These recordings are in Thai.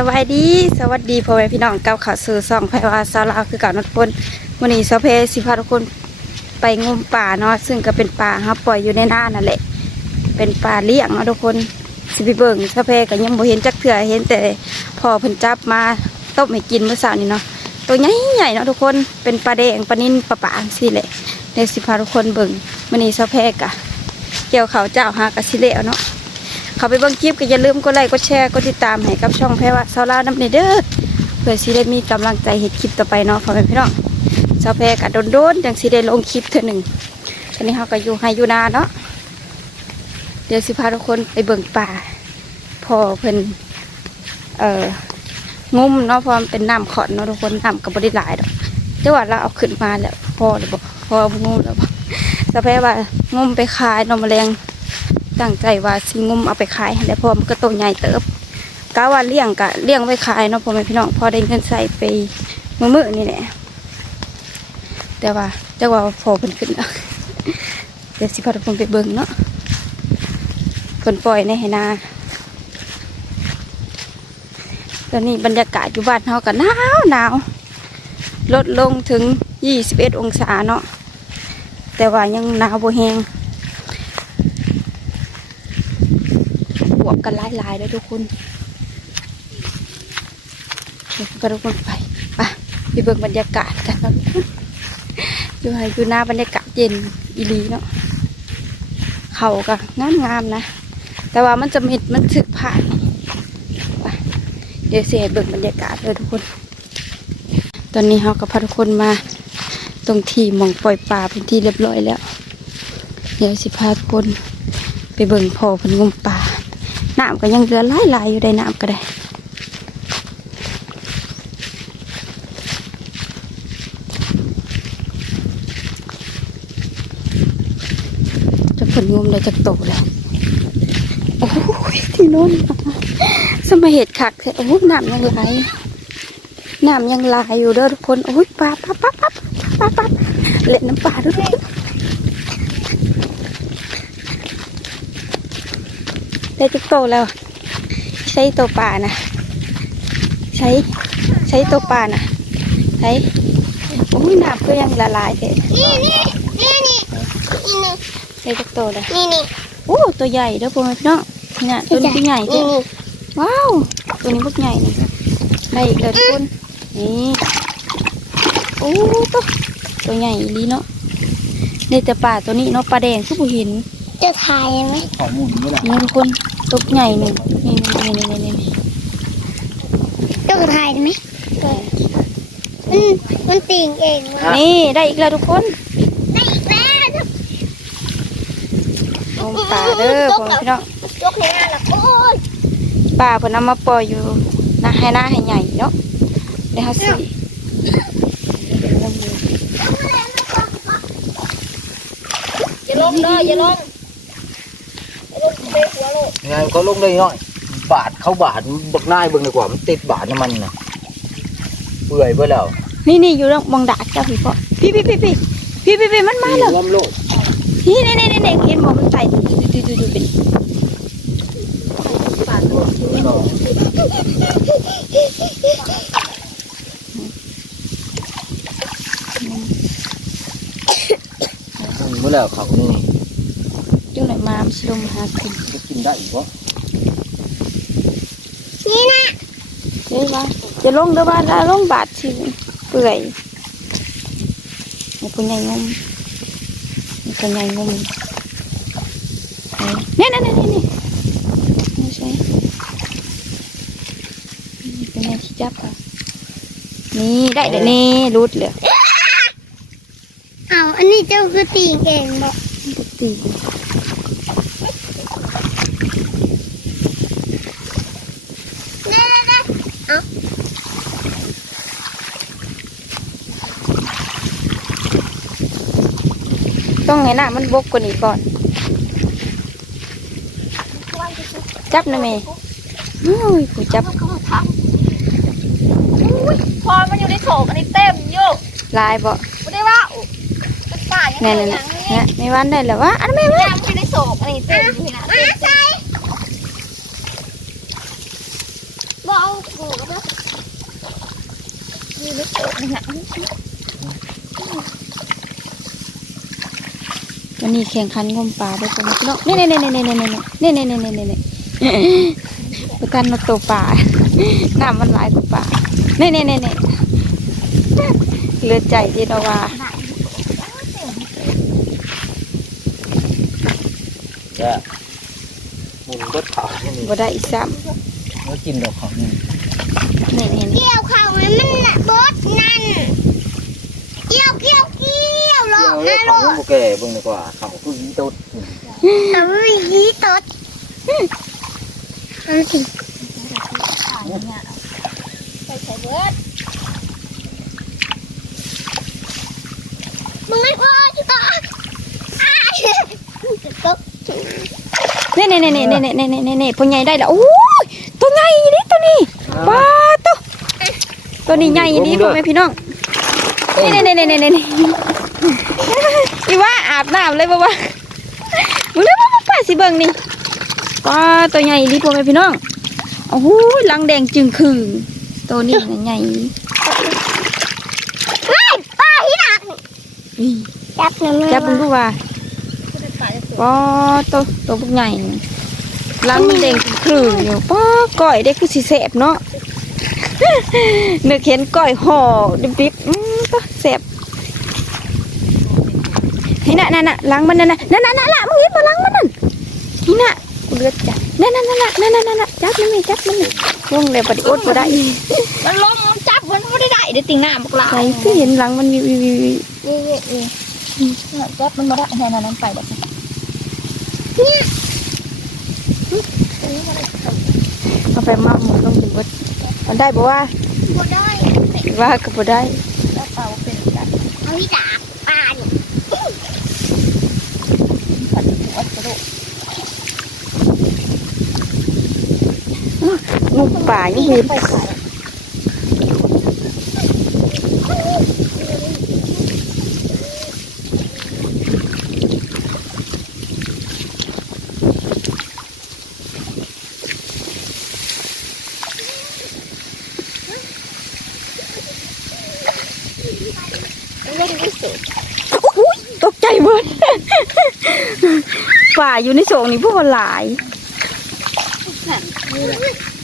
สวัสดี สวัสดีพ่อแม่พี่น้องเก้าข่าวสู่ซองไพวาสาวลาวคือเก่านักคนวันนี้สาวเพสิพาทุกคนไปงมป่าเนาะซึ่งก็เป็นป่าครับปล่อยอยู่ในน้านั่นแหละ เป็นป่าเลี้ยงเนาะทุกคนสิไปเบิ่งสาวเพก็ยังบ่เห็นจักเถื่อเห็นแต่พอเพิ่นจับมาต้มให้กินเมื่อเช้านี้เนาะตัวใหญ่ใหญ่ๆเนาะทุกคนเป็นปลาแดงปลานิ่นปลาป่าสิแหละเดี๋ยวสิพาทุกคนเบิ่งวันนี้สาวเพกะเกี่ยวเขาเจ้าหากะสิเละเนาะ เขาไปเบิ่งคลิปก็อย่าลืมกดไลค์กดแชร์กดติดตามให้กับช่องแพรว่าสาวลาวน้ำเนเด้อเพื่อสิได้มีกำลังใจเห็ดคลิปต่อไปเนาะพ่อแม่พี่น้องสาวแพรกัโดนๆจังสิได้ลงคลิปเท่อหนึ่งตอนนี้เขาก็อยู่ไฮอยู่นาเนาะเดี๋ยวสิพาทุกคนไปเบิ่งป่า พอเพิ่นเอ่องุ้มเนาะพอมันเป็นน้ำขอนเนาะทุกคนน้ำกับบริหลายดอกแต่ว่าเราเอาขึ้นมาแล้วพอหรือบ่พองุ้มแล้วบ่สาวแพรว่างุ้มไปขายนมแมลง ตั้งใจว่าสิงมเอาไปขายให้ได้เพอมันก็โตใหญ่เติบกะว่าเลี้ยงกะเลี้ยงไว้ขายเนาะพ่อแม่พี่น้องพอได้เงินใส่ไปมือมือนี่แหละแต่ว่าจะว่าพอเป็นขึ้นแล้วเดี๋ยวสิพาทุกคนไปเบิ่งเนาะคนปล่อยในไหนาตอนนี้บรรยากาศอยู่บ้านเฮาก็หนาวหนาวลดลงถึง 21 องศาเนาะแต่ว่ายังหนาวบ่แฮง บว กันหลายๆเลยทุกคนเดี๋ยวก็ทุกคนไปไปไปเบิ่งบรรยากาศกันครับอยู่ให้อยู่หน้าบรรยากาศเย็นอีลีเนาะเขาก็งามงามๆนะ แต่ว่ามันจะมิดมันสึกผ่านไปเดี๋ยวเสียเบิ่งบรรยากาศเลยทุกคน ตอนนี้เราก็พาทุกคนมาตรงที่หมองปล่อยปลาเป็นที่เรียบร้อยแล้ว เดี๋ยวสิพาทุกคนไปเบิ่งพอเพิ่นงมปลา น้ำก็ยังเหลือหลายหลายๆอยู่ในน้ำก็ได้จะผลงมเลยจะโตแล้วโอ้ยที่โน้นสมัยเหตุขักแท้โอ้ยน้ำยังไหลน้ำยังไหลอยู่เด้อทุกคนโอ้ยปลาปลาปลาปลาปลาปลาเล่นน้ำปลาด้วยทุกคน ได้จุกโตแล้ว ใช้ตัวปลานะ ใช้ใช้ตัวปลานะใช้โอ้ยน้ำก็ยังละลายเถอะนี่นี่นี่นี่นี่ใช้จุกโตเลยนี่นี่โอ้ตัวใหญ่ด้อพ่อแม่พี่น้องนี่นะตัวนี้ตัวใหญ่เจ้นี่ว้าวตัวนี้พวกใหญ่นี่ได้อีกแล้วทุกคนนี่โอ้ตัวตัวใหญ่อีเนาะได้แต่ปลาตัวนี้เนาะปลาแดงทุกผู้เห็นจะถ่ายไหมขอมูลนี่แหละนี่ทุกคน ตัวใหญ่หนึ่งนี่นี่นี่นี่นี่นี่จะถ่ายไหมมันมันติ่งเองวะนี่ได้อีกแล้วทุกคนได้อีกแล้วงมปลาเด้อพ่อแม่พี่น้องยกในหน้าละโอ้ยปลาเพิ่นเอามาปล่อยอยู่หน้าให้หน้าให้ใหญ่เนาะเดี๋ยวเขาสิอย่าลงเด้ออย่าลงอย่าลงไปหัวโลก ยัง ไงเขาลงได้น้อย บาดเขาบาดบักนายเบิ่งดีกว่ามันติดบาดน้ำมันน่ะเปื่อยไปแล้วนี่นี่อยู่ตรงบังดาดเจ้าพี่พ่อพี่พี่พี่พี่พี่พี่พี่มันมาแล้วล้มโลดนี่นี่นี่นี่นี่เห็นหมอมันใส่ดูดูดูดูเป็นปลาโทษเมื่อแล้วเขานี่จังไหนมามันสิลงมาหากินจะกิ นได้อีกวะนี่นะเด้ว่าจะลงเด้อบ้านแล้วลงบาดสิเปื่อยนี่ผู้ใหญ่งมนี่ผู้ใหญ่งมนี่นี่นี่นี่นี่ไม่ใช่นี่ผู้ใหญ่ที่จับอะนี่ได้เดี๋ยวนี้รุดเลยเอาอันนี้เจ้าคือติ่งเองบอกตี เด้เด้เด้ ต้องให้หน้ามันบกกว่านี้ก่อน จับนะแม่โอ้ยผู้จับพอมันอยู่ในโถอันนี้เต็มอยู่ลายบ่ไม่ได้ว่าอุ๊ยเป็นป่ายังไงแน่อๆย่างๆนี้เนี่ยในวันได้แล้ววะอันแม่แม่แม่มันอยู่ในโถอันนี้เต็มอยู่นะเต็มบอกเอากูอยู่ในโศกนี่น่ะ วันนี้แข่งขันงมปลาด้วยกันพี่น้องนี่นี่นี่นี่นี่นี่นี่นี่นี่นี่นี่นี่ประกันมาตัวปลาน้ำมันหลายกว่าปลานี่นี่นี่นี่เหลือใจที่เราว่าจะมุนเบิดเขานี่บ่ได้อีกซ้ไม่กินดอกเขานี่ำนี่นี่นี่เกี่ยวเขาให้มันน่ะบดนั่นเกี่ยวเกี่ยว เกี่ยวหลอเดี๋ยวหลเขาอกโอแก่เบิ่งดีกว่าเขาคือยีโตดแต่ไม่ยีตดมันสิใส่ใส่เบิร์ดมึงไม่พอจะต่ออ้ายตกนี่นี่นี่นี่นี่นี่นี่นี่นี่พ่อใหญ่ได้แล้วโอ้ยตัวใหญ่นี่ตัวนี้ปลาตัวตัวนี้ใหญ่นี่พ่อแม่พี่น้องเนี่นี่นี่นี่นี่นี่ อีว่าอาบน้ำเลยบ่ว่ามึงเลยบ่มาป้าสิเบิ่งนี่ปลาตัวใหญ่นี่พ่อแม่พี่น้องโอ้โหลังแดงจึงคืงตัวนี้น่ะใหญ่เฮ้ยปลาที่หนักอีจับหนึ่งจับมึงดูว่าผู้ได้ปลาจะสวยปอตัวตัวพวกใหญ่นี่ล้างมันแดงครึ่งอยู่ป้อก้อยได้คือสีแสบเนาะนึกเห็นก้อยห่อดิบดิบๆอืมก็แสบ นี่น่ะนั่นน่ะล้างมันนั่นน่ะนั่นน่ะนั่นน่ะมึงเห็นมาล้างมันนั่นนี่น่ะกูเลือดจับนั่นน่ะนั่นน่ะนั่นน่ะนั่นน่ะจับมันนี่จับมันนี่วงเลยปฏิอดบ่ได้มันล้มมันจับมันไม่ได้ได้เดี๋ยวติงหน้าบักลาใครคือเห็นล้างมันวิววิววิววิวเย่เย่เย่เนี่ยจับมันมาได้แค่นั้นไปแบบนี้เอาไปมาหมุนลงถึงบดมันได้บ่ว่าบ่ได้ว่าก็บ่ได้จับปลาว่าเป็นจับเอาที่ดาบ อ๊ะกระโดดลูกป่ายังมี ป่าอยู่ในโสงนี่พวกมันหลาย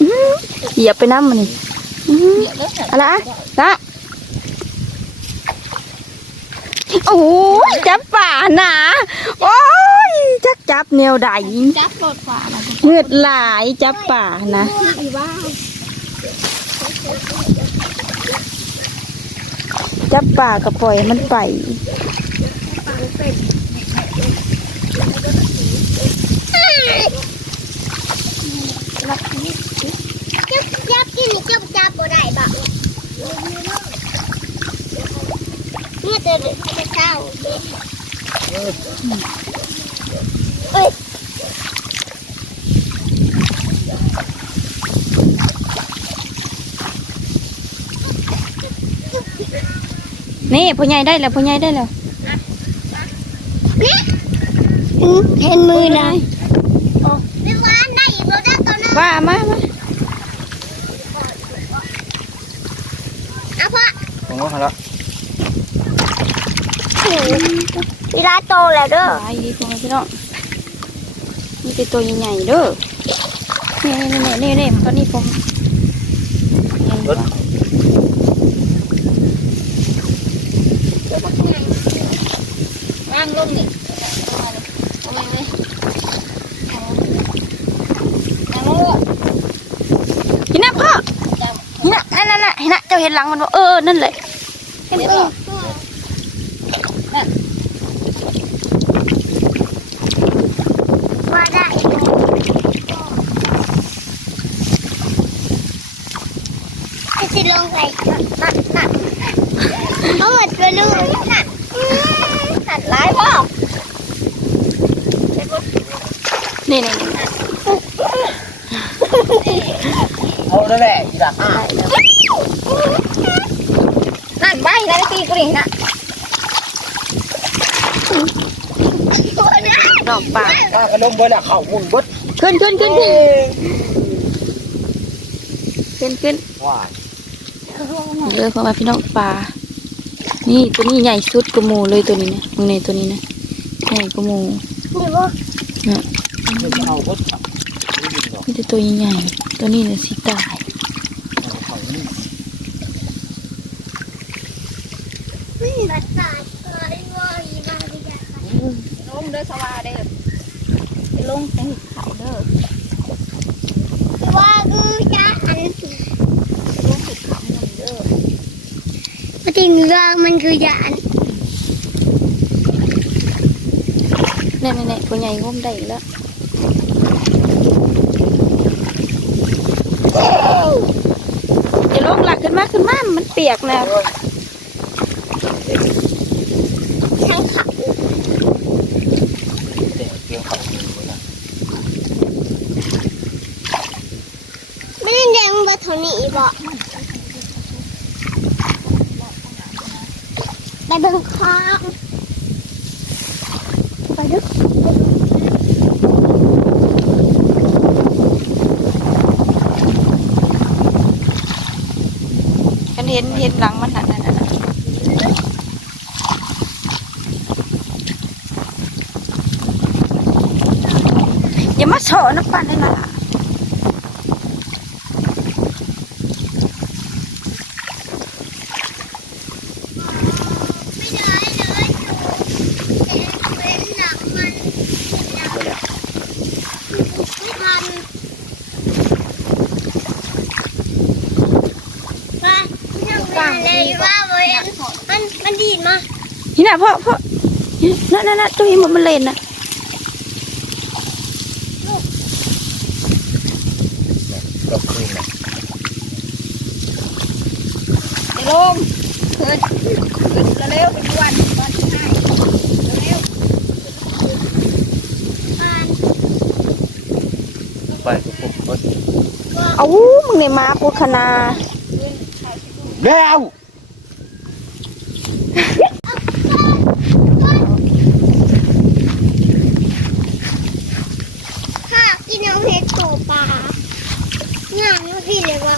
อื้อเหยียบไปน้ำมันนี่อื้อเดี๋ยวเลิกอะไรอะละโอ้ยจับป่าหนาโอ้ยจักจับแนวใดจับรถฝ่ามาเงือดหลายจับป่านะอีว่าจับป่าก็ปล่อยมันไป ที่นี่เจ้าจับบ่ได้บ่เนี่ยเตะจะเศร้าเอ้ยนี่พ่อใหญ่ได้แล้วพ่อใหญ่ได้แล้วนี่เห็นมือได้ว่ามามา โตแล้วเด้อหลายดีพ่อแม่พี่น้องนี่เป็นตัวใหญ่ๆเด้อนี่นี่นี่นี่นี่ตอนนี้ผมเห็นบ่ว่างลงนี่เอาไปเลยเอาลงเห็นนะพ่อเห็นนะนั่นนั่นน่ะเห็นนะเจ้าเห็นหลังมันบ่เออ นั่นแหละเดี๋ยวว่าได้จะสิลงไปนั่นนั่น เอาหมดไปลูกนั่นหัดร้ายพ่อนี่นี่นี่เอาได้วแหละอีหลักอะนั่นใบได้ตีกริ่งน่ะดอกป่าถ้าขนมเบิดแล้วเข่ามุนเบิดขึ้นขึ้นขึ้นขึ้นขึ้นขึ้นว้าเด้อพ่อแม่พี่น้องปลา นี่ตัวนี้ใหญ่สุดกว่าหมูเลยตัวนี้นะมึงในตัวนี้นะใหญ่กว่าหมูนี่ว่านะไม่เอาเบิดครับไม่ยินหรอกมีแต่ตัวใหญ่ๆตัวนี้เนี่ยสิตาย เอาเขานี่ ไม่บัดตาดเลยว่าอีบ้าไปจ้ะ ลงเด้อสวาเด้อไปลงแต่เขาเด้อ ว่าคือจะอัน ลงสุดเขาหนึ่งเด้อ ปฏิเงืองมันคือจะอันแน่ๆๆตัวใหญ่งมได้อีกแล้วอย่าลงหลักขึ้นมาขึ้นมามันเปียกนะทั้งขับแต่เกี่ยวเขานี่เบิดนะไม่ได้แดงบัตรนี้บ่ ไปเบิ่งคองไปดูฉันเห็นเห็นหลังมันนั่นนั่นนั่นอย่ามาโฉน้ำปั่นเลยนะล่ะ ไม่ได้เลยแต่เป็นหนักมันไม่ทันว่าทำงานเลยว่าเว้ยมันมันดีดมา นี่นะพ่อพ่อนั่นนั่นนั่นตัวนี้มันมันเลนนะก็คืนน่ะไปลงขึ้นขึ้นเร็วๆไปดวนตอนที่ให้เร็วมันไปก็ปุ๊บเบิดเอามึงเนี่ยมาโคตรขนาแล้ว ถ้ากินน้ำเพชรตัวปลาเนี่ยไม่พี่เลยว่า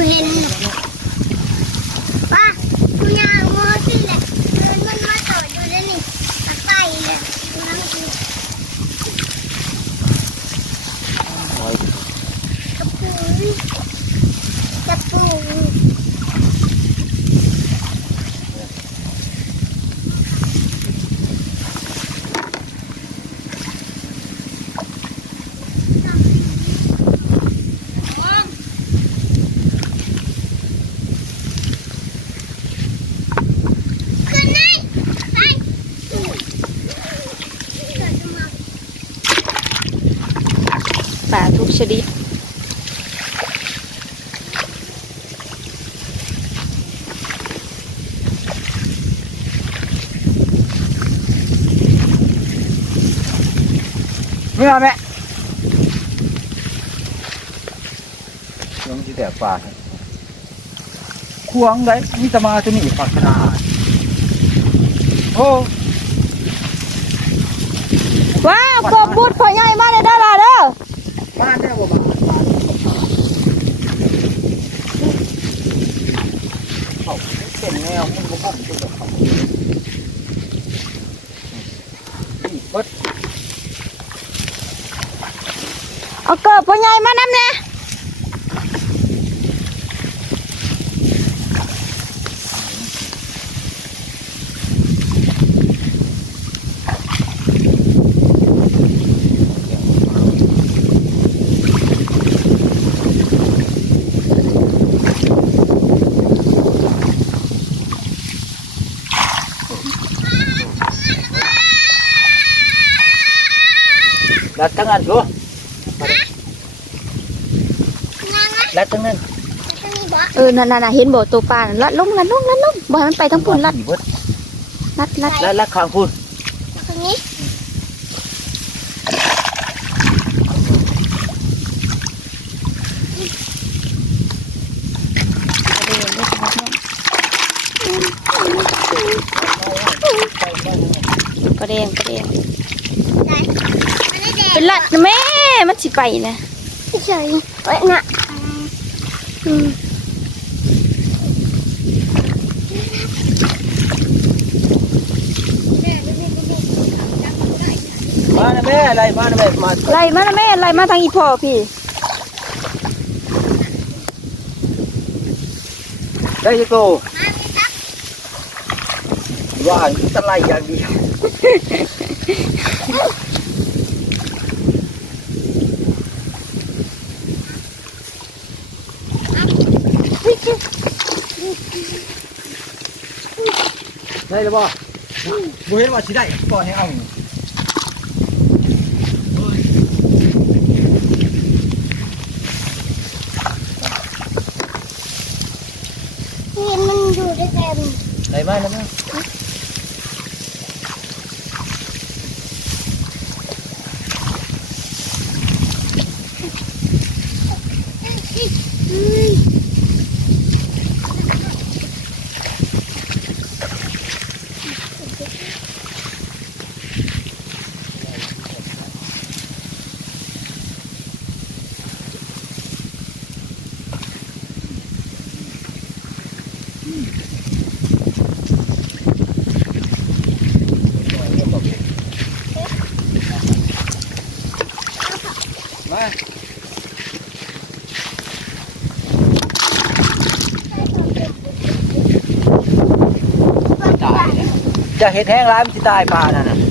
คุณเห็นป้าคุณยางมือพี่เลยเดินมันมาต่อดูแล้วนี่ตะไคร้เลยนั่งกิน โอ้ย กระปูกระปู ขึ้นไหนไปเกิดมา ป่าทุกชนิดไม่เอาแม่ยังที่แต่ปลาครับควงได้มีแตมาตัวนี้ปักขนาดโอ้ว้าวกบบุดพ่อใหญ่มาเลยเด้อล่ะเด้อ บ้านได้บ่บ้านบ้านเขาเป็นแนวมันบ่คงจะแบบเขาเบิดเอาเกิดพ่อใหญ่มานำเนี่ ยรัดทั้งนั้นดูนั่งนะรัดทั้งนั้นจะมีบ่เออนั่นน่ะเห็นบ่ตัวปลาน่ะลัดลงลัดลงลัดลงบ่ให้มันไปทั้งพุ่นลัดเบิดลัดลัดรัดรัดข้างพุ่นตรงนี้กระเดงกระเดง แม่มันสิไปนะเฉยเอ้ยนะอืมาะแม่ไล่มานะแม่มาไรมานะแม่อะไรมาทางอีพ่อพี่ได้ยิโตว่าจะไล่อย่างเดีย ได้แล้วบ่บ่เห็นว่าสิได้ก่อนให้เอา นี่ มาจะเห็ดแห้งร้ายมันจะตายปลาน่ะน่ะ